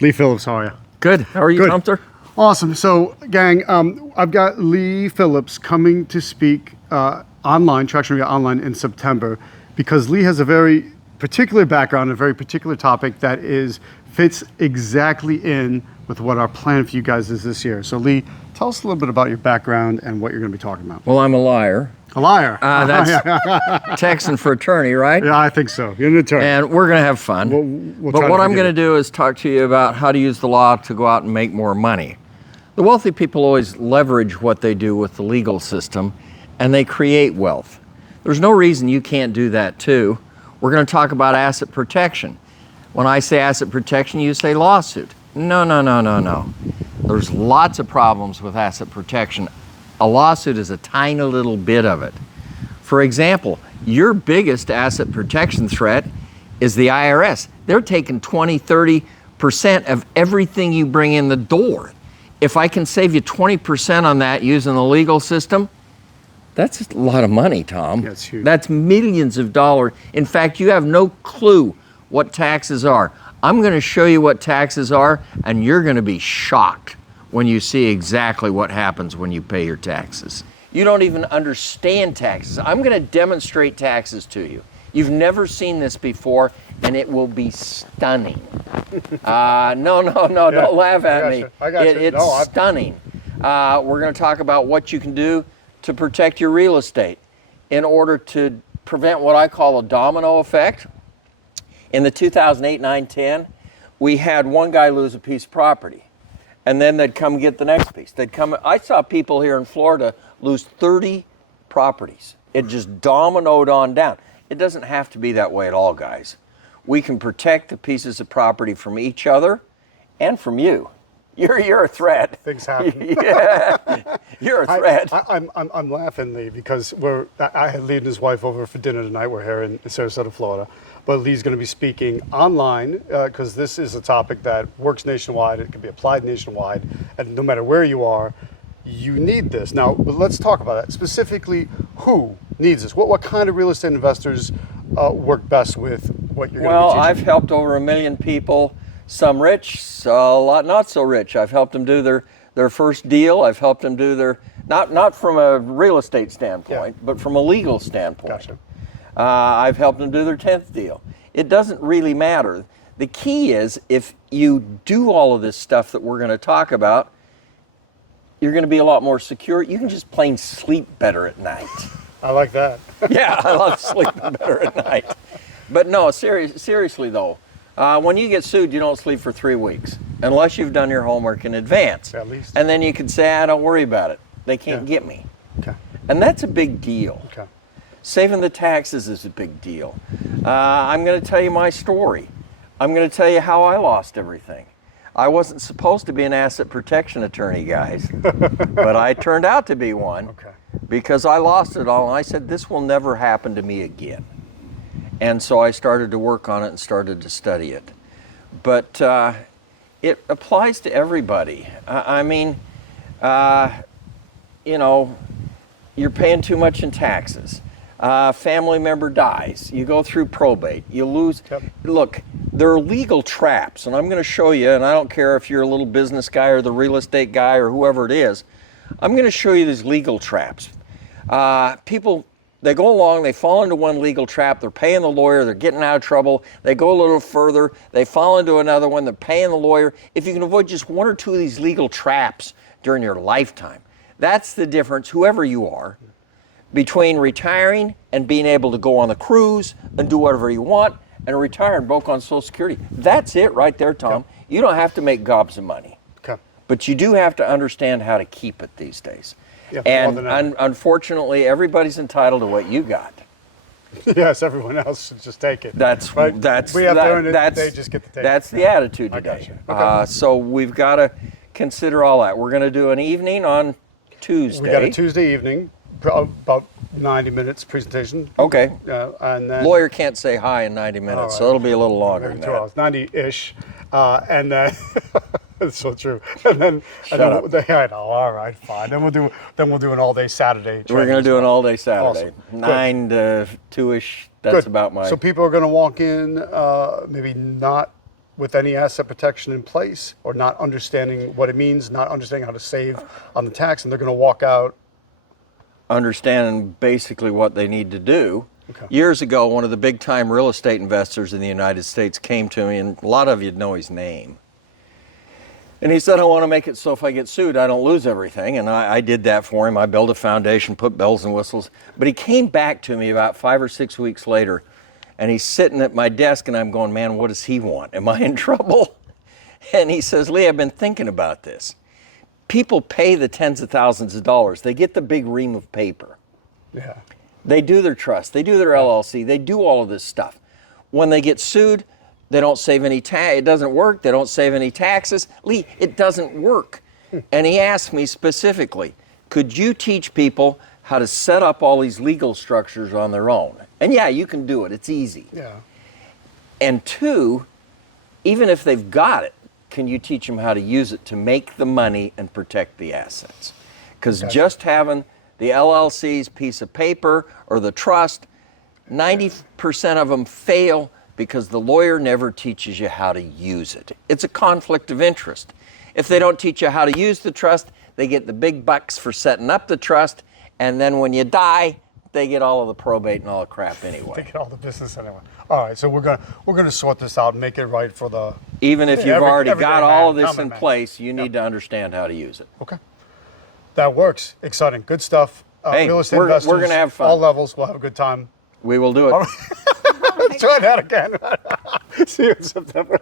Lee Phillips, how are you? Good. How are you, Good. Tom, sir? Awesome. So, gang, I've got Lee Phillips coming to speak online, Traction Radio Online in September, because Lee has a very particular background, a very particular topic that fits exactly in with what our plan for you guys is this year. So, Lee, tell us a little bit about your background and what you're going to be talking about. Well, I'm a liar. A liar. That's Texan for attorney, right? Yeah, I think so. You're an attorney. And we're going to have fun. We'll but try what to I'm forgive going to do is talk to you about how to use the law to go out and make more money. The wealthy people always leverage what they do with the legal system, and they create wealth. There's no reason you can't do that too. We're going to talk about asset protection. When I say asset protection, you say lawsuit. No. There's lots of problems with asset protection. A lawsuit is a tiny little bit of it. For example, your biggest asset protection threat is the IRS. They're taking 20-30% of everything you bring in the door. If I can save you 20% on that using the legal system, that's a lot of money, Tom. That's huge. That's millions of dollars. In fact, you have no clue what taxes are. I'm going to show you what taxes are, and you're going to be shocked when you see exactly what happens when you pay your taxes. You don't even understand taxes. I'm going to demonstrate taxes to you. You've never seen this before, and it will be stunning. No, don't laugh at me. I got you. It's stunning. We're going to talk about what you can do to protect your real estate in order to prevent what I call a domino effect. In the 2008, 9, 10, we had one guy lose a piece of property, and then they'd come get the next piece. I saw people here in Florida lose 30 properties. It just dominoed on down. It doesn't have to be that way at all, guys. We can protect the pieces of property from each other and from you. You're a threat. Things happen. Yeah, you're a threat. I'm laughing, Lee, because I had Lee and his wife over for dinner tonight. We're here in Sarasota, Florida. But Lee's going to be speaking online because this is a topic that works nationwide. It can be applied nationwide. And no matter where you are, you need this. Now, let's talk about that. Specifically, who needs this? What kind of real estate investors work best with what you're going to be teaching? Well, I've helped over 1 million people. Some rich, a lot not so rich. I've helped them do their first deal. I've helped them do their, not from a real estate standpoint, but from a legal standpoint. Gotcha. I've helped them do their 10th deal. It doesn't really matter. The key is if you do all of this stuff that we're going to talk about, you're going to be a lot more secure. You can just plain sleep better at night. I like that. Yeah, I love sleeping better at night. But no, seriously though, when you get sued, you don't sleep for 3 weeks unless you've done your homework in advance. At least. And then you can say, don't worry about it. They can't get me. Okay. And that's a big deal. Okay. Saving the taxes is a big deal. I'm going to tell you my story. I'm going to tell you how I lost everything. I wasn't supposed to be an asset protection attorney, guys, but I turned out to be one because I lost it all. And I said, this will never happen to me again. And so I started to work on it and started to study it. But it applies to everybody. I mean, you're paying too much in taxes. Family member dies. You go through probate. You lose. Yep. Look, there are legal traps, and I'm going to show you, and I don't care if you're a little business guy or the real estate guy or whoever it is. I'm going to show you these legal traps. People, they go along, they fall into one legal trap, they're paying the lawyer, they're getting out of trouble, they go a little further, they fall into another one, they're paying the lawyer. If you can avoid just 1 or 2 of these legal traps during your lifetime, that's the difference, whoever you are, between retiring and being able to go on the cruise and do whatever you want and retiring broke on Social Security. That's it right there, Tom. You don't have to make gobs of money. But you do have to understand how to keep it these days. Yeah, and unfortunately, everybody's entitled to what you got. Yes, everyone else should just take it. We have to earn it, they just get to take it. That's the attitude today. So we've got to consider all that. We're going to do an evening on Tuesday. We got a Tuesday evening, about 90 minutes presentation. Okay. And then lawyer can't say hi in 90 minutes, so it'll be a little longer than 2 that. hours, 90-ish. And then it's so true. And then, I know. All right, fine. Then we'll do an all-day Saturday. We're going to do an all-day Saturday, Awesome. 9 to 2-ish. That's Good. about my. So people are going to walk in, maybe not with any asset protection in place, or not understanding what it means, not understanding how to save on the tax, and they're going to walk out. Understanding basically what they need to do. Okay. Years ago, one of the big time real estate investors in the United States came to me, and a lot of you'd know his name. And he said, I want to make it so if I get sued, I don't lose everything. And I did that for him. I built a foundation, put bells and whistles. But he came back to me about 5 or 6 weeks later, and he's sitting at my desk, and I'm going, man, what does he want? Am I in trouble? And he says, Lee, I've been thinking about this. People pay the tens of thousands of dollars. They get the big ream of paper. Yeah. They do their trust. They do their LLC. They do all of this stuff. When they get sued, they don't save any tax. It doesn't work. They don't save any taxes. Lee, it doesn't work. And he asked me specifically, could you teach people how to set up all these legal structures on their own? And yeah, you can do it. It's easy. Yeah. And two, even if they've got it, can you teach them how to use it to make the money and protect the assets? Because just having the LLC's piece of paper or the trust, 90% of them fail because the lawyer never teaches you how to use it. It's a conflict of interest. If they don't teach you how to use the trust, they get the big bucks for setting up the trust, and then when you die, they get all of the probate and all the crap anyway. They get all the business anyway. All right, so we're gonna sort this out and make it right for the. Even if you've already everyday got man, all of this common in man. place, you need to understand how to use it. Okay. That works. Exciting. Good stuff. Hey, Real estate we're investors, gonna have fun. all levels. We'll have a good time. We will do it. Let's try that again. See you in September.